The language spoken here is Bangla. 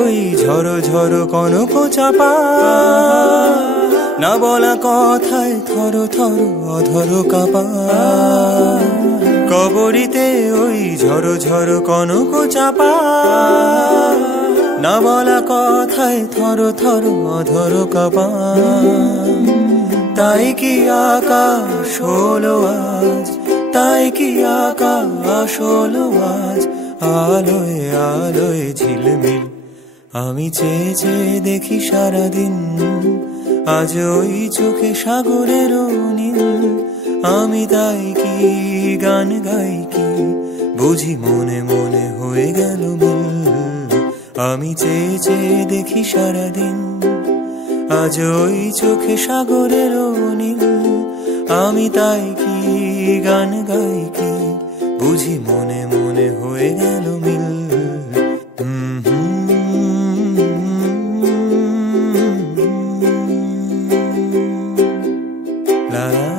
ওই ঝড়ো ঝড়ো কনক চাপা, না বলা কথায় থর থর অধর কাপা। কবরীতে ওই ঝড়ো ঝড়ো কনক চাপা, না বলা কথায় থর থর অধর কাপা। তাই কি আকাশ হলো আজ, তাই কি আকাশ হলো আজ, আলোয় আলোয় ঝিলমিল। আমি চেয়ে চেয়ে দেখি সারাদিন, আজ ওই চোখে সাগরের নীল। আমি তাই কি গান গাই কি, বুঝি মনে মনে হয়ে গেল মিল। আমি চেয়ে চেয়ে দেখি সারাদিন, আজ ওই চোখে সাগরের নীল। আমি তাই কি গান গাই কি, বুঝি মনে মনে হয়ে গেল মিল। La la